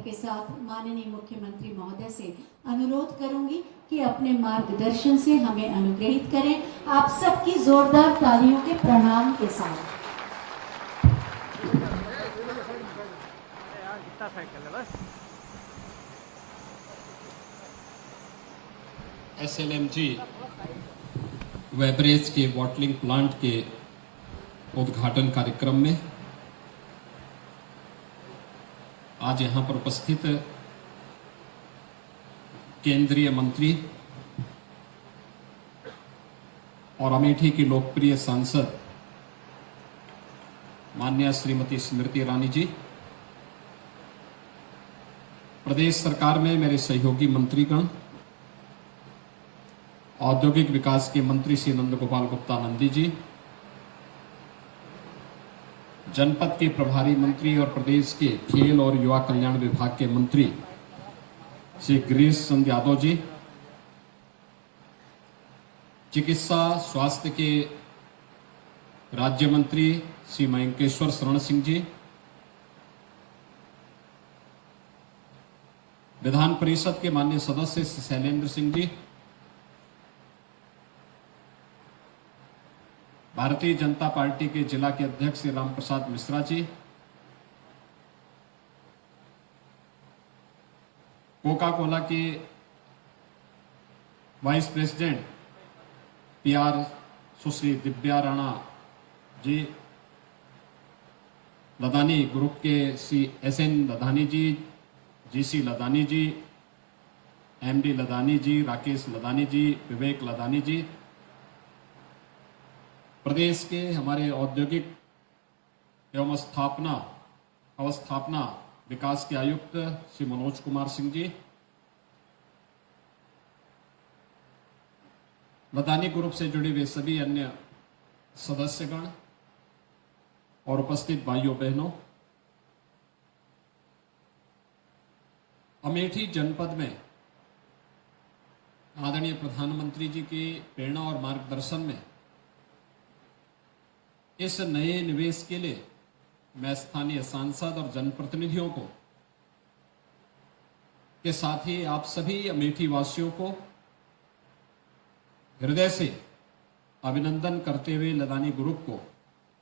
के साथ माननीय मुख्यमंत्री महोदय से अनुरोध करूंगी कि अपने मार्गदर्शन से हमें अनुग्रहित करें। आप सबकी जोरदार तालियों के प्रणाम के साथ। SLMG वेबरेज के बॉटलिंग प्लांट के उद्घाटन कार्यक्रम में आज यहां पर उपस्थित केंद्रीय मंत्री और अमेठी की लोकप्रिय सांसद माननीय श्रीमती स्मृति ईरानी जी, प्रदेश सरकार में मेरे सहयोगी मंत्रीगण, औद्योगिक विकास के मंत्री श्री नंद गोपाल गुप्ता नंदी जी, जनपद के प्रभारी मंत्री और प्रदेश के खेल और युवा कल्याण विभाग के मंत्री श्री गिरीश चंद्र यादव जी, चिकित्सा स्वास्थ्य के राज्य मंत्री श्री मयंकेश्वर शरण सिंह जी, विधान परिषद के माननीय सदस्य श्री शैलेंद्र सिंह जी, भारतीय जनता पार्टी के जिला के अध्यक्ष श्री राम प्रसाद मिश्रा जी, कोका कोला के वाइस प्रेसिडेंट PR सुश्री दिव्या राणा जी, लदानी ग्रुप के श्री SN लदानी जी, GC लदानी जी, MD लदानी जी, राकेश लदानी जी, विवेक लदानी जी, प्रदेश के हमारे औद्योगिक एवं अवस्थापना विकास के आयुक्त श्री मनोज कुमार सिंह जी, लदानी ग्रुप से जुड़े हुए सभी अन्य सदस्यगण और उपस्थित भाइयों बहनों, अमेठी जनपद में आदरणीय प्रधानमंत्री जी की प्रेरणा और मार्गदर्शन में इस नए निवेश के लिए मैं स्थानीय सांसद और जनप्रतिनिधियों को के साथ ही आप सभी अमेठी वासियों को हृदय से अभिनंदन करते हुए लदानी ग्रुप को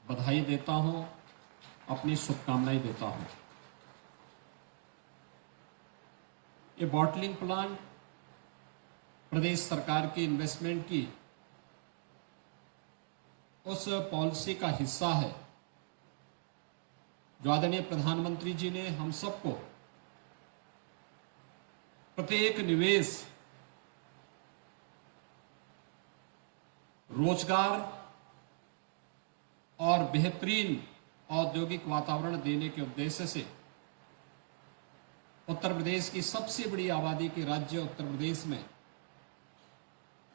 बधाई देता हूं, अपनी शुभकामनाएं देता हूं। ये बॉटलिंग प्लांट प्रदेश सरकार की इन्वेस्टमेंट की उस पॉलिसी का हिस्सा है जो आदरणीय प्रधानमंत्री जी ने हम सबको प्रत्येक निवेश, रोजगार और बेहतरीन औद्योगिक वातावरण देने के उद्देश्य से उत्तर प्रदेश की सबसे बड़ी आबादी के राज्य उत्तर प्रदेश में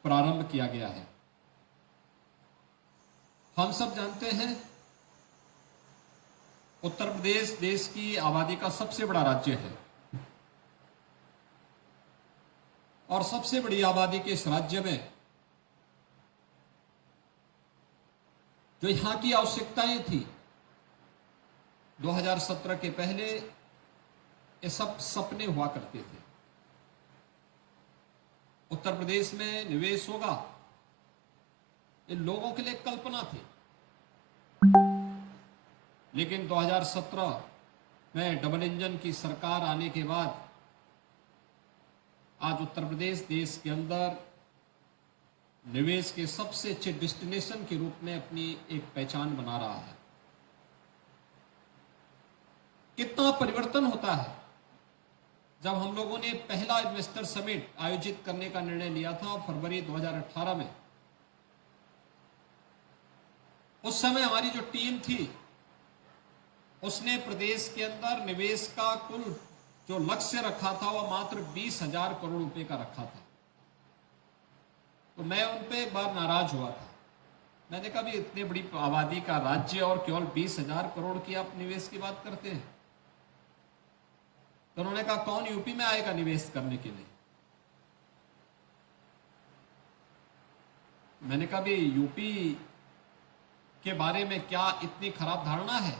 प्रारंभ किया गया है। हम सब जानते हैं उत्तर प्रदेश देश की आबादी का सबसे बड़ा राज्य है और सबसे बड़ी आबादी के इस राज्य में जो यहां की आवश्यकताएं थी 2017 के पहले, ये सब सपने हुआ करते थे। उत्तर प्रदेश में निवेश होगा, ये लोगों के लिए कल्पना थी, लेकिन 2017 में डबल इंजन की सरकार आने के बाद आज उत्तर प्रदेश देश के अंदर निवेश के सबसे अच्छे डेस्टिनेशन के रूप में अपनी एक पहचान बना रहा है। कितना परिवर्तन होता है जब हम लोगों ने पहला इन्वेस्टर समिट आयोजित करने का निर्णय लिया था फरवरी 2018 में। उस समय हमारी जो टीम थी उसने प्रदेश के अंदर निवेश का कुल जो लक्ष्य रखा था वह मात्र 20,000 करोड़ रुपए का रखा था। तो मैं उन पे एक बार नाराज हुआ था। मैंने कहा भी इतनी बड़ी आबादी का राज्य और केवल 20,000 करोड़ की आप निवेश की बात करते हैं। तो उन्होंने कहा कौन यूपी में आएगा निवेश करने के लिए। मैंने कहा भी यूपी के बारे में क्या इतनी खराब धारणा है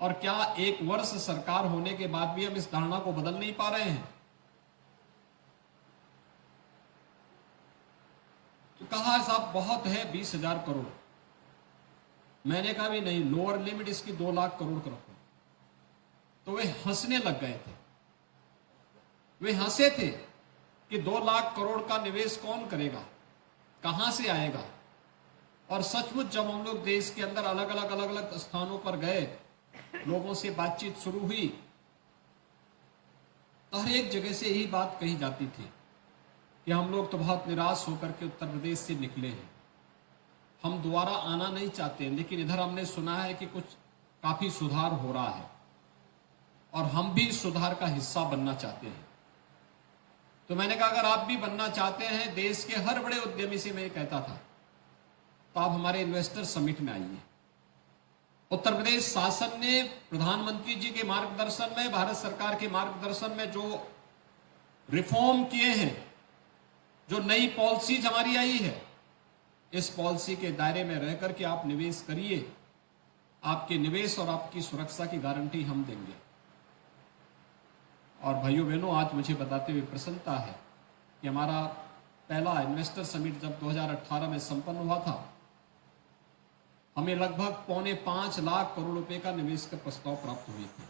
और क्या 1 वर्ष सरकार होने के बाद भी हम इस धारणा को बदल नहीं पा रहे हैं? तो कहा साहब बहुत है 20,000 करोड़। मैंने कहा भी नहीं, लोअर लिमिट इसकी 2 लाख करोड़ कर रखो। तो वे हंसने लग गए थे। वे हंसे थे कि 2 लाख करोड़ का निवेश कौन करेगा, कहां से आएगा। और सचमुच जब हम लोग देश के अंदर अलग अलग स्थानों पर गए, लोगों से बातचीत शुरू हुई, तो हर एक जगह से यही बात कही जाती थी कि हम लोग तो बहुत निराश होकर के उत्तर प्रदेश से निकले हैं, हम दोबारा आना नहीं चाहते, लेकिन इधर हमने सुना है कि कुछ काफी सुधार हो रहा है और हम भी सुधार का हिस्सा बनना चाहते हैं। तो मैंने कहा अगर आप भी बनना चाहते हैं, देश के हर बड़े उद्यमी से मैं ये कहता था, तो आप हमारे इन्वेस्टर समिट में आइए। उत्तर प्रदेश शासन ने प्रधानमंत्री जी के मार्गदर्शन में, भारत सरकार के मार्गदर्शन में जो रिफॉर्म किए हैं, जो नई पॉलिसीज हमारी आई है, इस पॉलिसी के दायरे में रहकर के आप निवेश करिए। आपके निवेश और आपकी सुरक्षा की गारंटी हम देंगे। और भाइयों बहनों, आज मुझे बताते हुए प्रसन्नता है कि हमारा पहला इन्वेस्टर समिट जब 2018 में संपन्न हुआ था, हमें लगभग 4.25 लाख करोड़ रुपए का निवेश का प्रस्ताव प्राप्त हुए थे।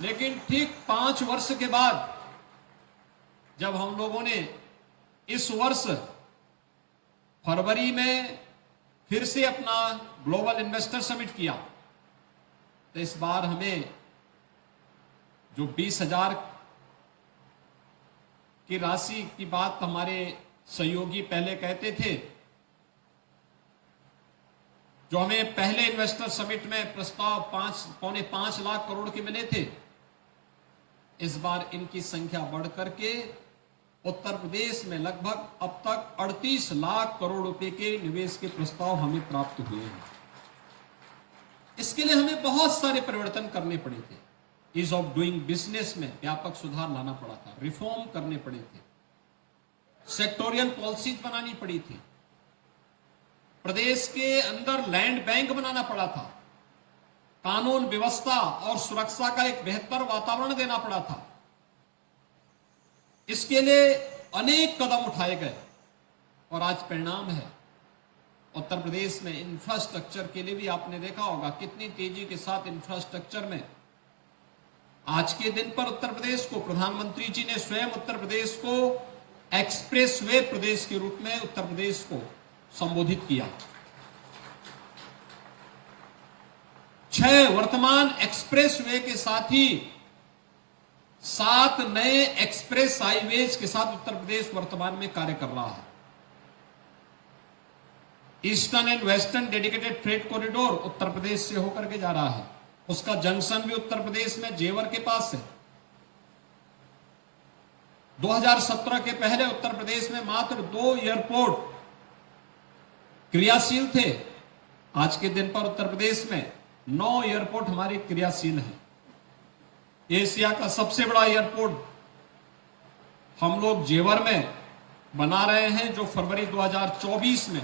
लेकिन ठीक 5 वर्ष के बाद जब हम लोगों ने इस वर्ष फरवरी में फिर से अपना ग्लोबल इन्वेस्टर समिट किया, तो इस बार हमें जो 20,000 की राशि की बात हमारे सहयोगी पहले कहते थे, जो हमें पहले इन्वेस्टर समिट में प्रस्ताव 5.25 लाख करोड़ के मिले थे, इस बार इनकी संख्या बढ़कर के उत्तर प्रदेश में लगभग अब तक 38 लाख करोड़ रुपए के निवेश के प्रस्ताव हमें प्राप्त हुए हैं। इसके लिए हमें बहुत सारे परिवर्तन करने पड़े थे। ईज ऑफ डूइंग बिजनेस में व्यापक सुधार लाना पड़ा था, रिफॉर्म करने पड़े थे, सेक्टोरियल पॉलिसीज बनानी पड़ी थी, प्रदेश के अंदर लैंड बैंक बनाना पड़ा था, कानून व्यवस्था और सुरक्षा का एक बेहतर वातावरण देना पड़ा था। इसके लिए अनेक कदम उठाए गए और आज परिणाम है। उत्तर प्रदेश में इंफ्रास्ट्रक्चर के लिए भी आपने देखा होगा कितनी तेजी के साथ इंफ्रास्ट्रक्चर में आज के दिन पर उत्तर प्रदेश को प्रधानमंत्री जी ने स्वयं उत्तर प्रदेश को एक्सप्रेसवे प्रदेश के रूप में उत्तर प्रदेश को संबोधित किया। 6 वर्तमान एक्सप्रेसवे के साथ ही 7 नए एक्सप्रेस हाईवेज के साथ उत्तर प्रदेश वर्तमान में कार्य कर रहा है। Eastern and western dedicated freight corridor Uttar Pradesh से होकर के जा रहा है, उसका जंक्शन भी उत्तर प्रदेश में जेवर के पास है। 2017 के पहले उत्तर प्रदेश में मात्र 2 एयरपोर्ट क्रियाशील थे, आज के दिन पर उत्तर प्रदेश में 9 एयरपोर्ट हमारे क्रियाशील हैं। एशिया का सबसे बड़ा एयरपोर्ट हम लोग जेवर में बना रहे हैं, जो फरवरी 2024 में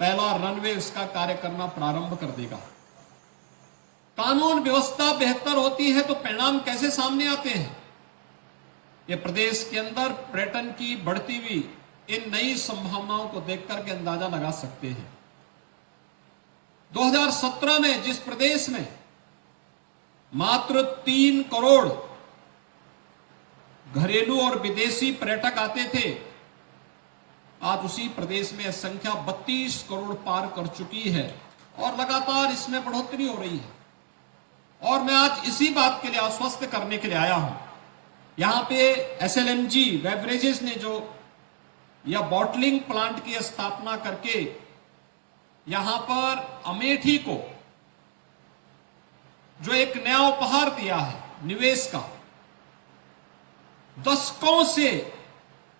पहला रनवे उसका कार्य करना प्रारंभ कर देगा। कानून व्यवस्था बेहतर होती है तो परिणाम कैसे सामने आते हैं, ये प्रदेश के अंदर पर्यटन की बढ़ती हुई इन नई संभावनाओं को देखकर के अंदाजा लगा सकते हैं। 2017 में जिस प्रदेश में मात्र 3 करोड़ घरेलू और विदेशी पर्यटक आते थे, आज उसी प्रदेश में संख्या 32 करोड़ पार कर चुकी है और लगातार इसमें बढ़ोतरी हो रही है। और मैं आज इसी बात के लिए आश्वस्त करने के लिए आया हूं, यहां पे SLMG बेवरेजेस ने जो या बॉटलिंग प्लांट की स्थापना करके यहां पर अमेठी को जो एक नया उपहार दिया है निवेश का, दशकों से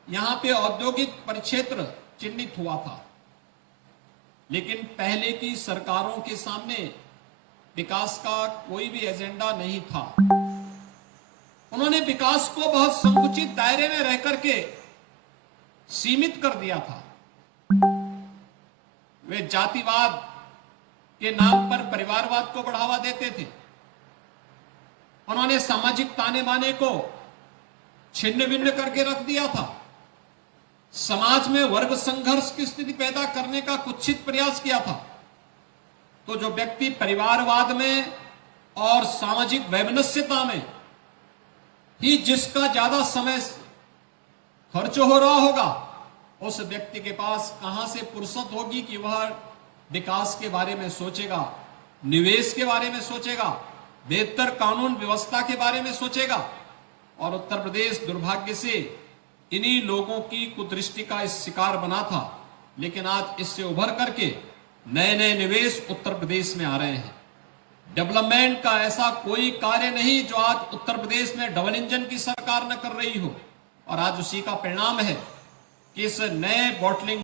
यहां पे औद्योगिक परिक्षेत्र चिन्हित हुआ था, लेकिन पहले की सरकारों के सामने विकास का कोई भी एजेंडा नहीं था। उन्होंने विकास को बहुत संकुचित दायरे में रह करके सीमित कर दिया था। वे जातिवाद के नाम पर परिवारवाद को बढ़ावा देते थे। उन्होंने सामाजिक ताने बाने को छिन्न भिन्न करके रख दिया था। समाज में वर्ग संघर्ष की स्थिति पैदा करने का कुत्सित प्रयास किया था। तो जो व्यक्ति परिवारवाद में और सामाजिक वैमनस्यता में ही जिसका ज्यादा समय खर्च हो रहा होगा, उस व्यक्ति के पास कहां से फुर्सत होगी कि वह विकास के बारे में सोचेगा, निवेश के बारे में सोचेगा, बेहतर कानून व्यवस्था के बारे में सोचेगा। और उत्तर प्रदेश दुर्भाग्य से इन्हीं लोगों की कुदृष्टि का इस शिकार बना था। लेकिन आज इससे उभर करके नए नए निवेश उत्तर प्रदेश में आ रहे हैं। डेवलपमेंट का ऐसा कोई कार्य नहीं जो आज उत्तर प्रदेश में डबल इंजन की सरकार न कर रही हो। और आज उसी का परिणाम है कि इस नए बॉटलिंग